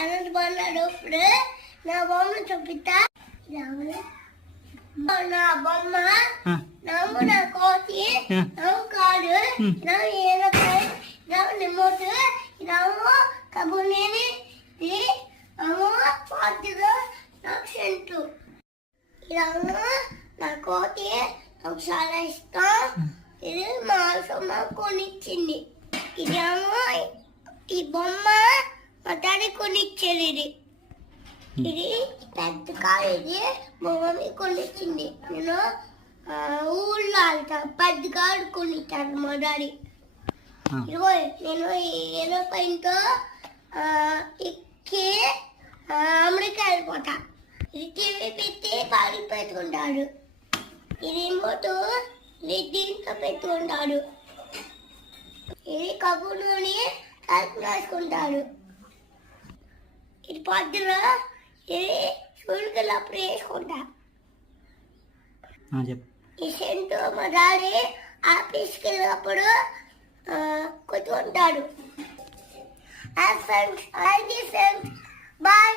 అనంత బాగున్నాడు. ఇప్పుడు నా బొమ్మ చూపిస్తా. నా బొమ్మ నవ్వు నా కోతి నవ్వు కాడు నవ్వు ఏరోప్లేన్ నవ్వు రిమోట్ నవ్వు కబునేని నవ్వు పార్టీలో నాకు సెంటు నవ్వు నా కోతి నాకు చాలా ఇష్టం. ఇది మా సొమ్మ కొనిచ్చింది. ఇదేమో ఈ బొమ్మ మా డాడీ కొనిచ్చేది. ఇది పెద్ద కారు. ఇది మా మమ్మీ కొనిచ్చింది. నేను ఊళ్ళో వెళ్తా పెద్ద కారు కొనిచ్చాను మా డాడీ. ఇదిగో నేను ఏరోప్లేన్తో ఎక్కి అమెరికా వెళ్ళిపోతా. ఇది టీవీ పెట్టి బాడీ పెట్టుకుంటాడు. ఇది రిమోట్ దీంట్లో పెట్టుకుంటాడు. ఇది కబుర్లోని తలుపు రాసుకుంటాడు. ఇది పొద్దున ఇది సూర్యుడికి అప్పుడు వేసుకుంటా. ఈ సెంటు మా డాడీ ఆఫీస్కి వెళ్ళినప్పుడు కొట్టుకుంటాడు. Friends bye.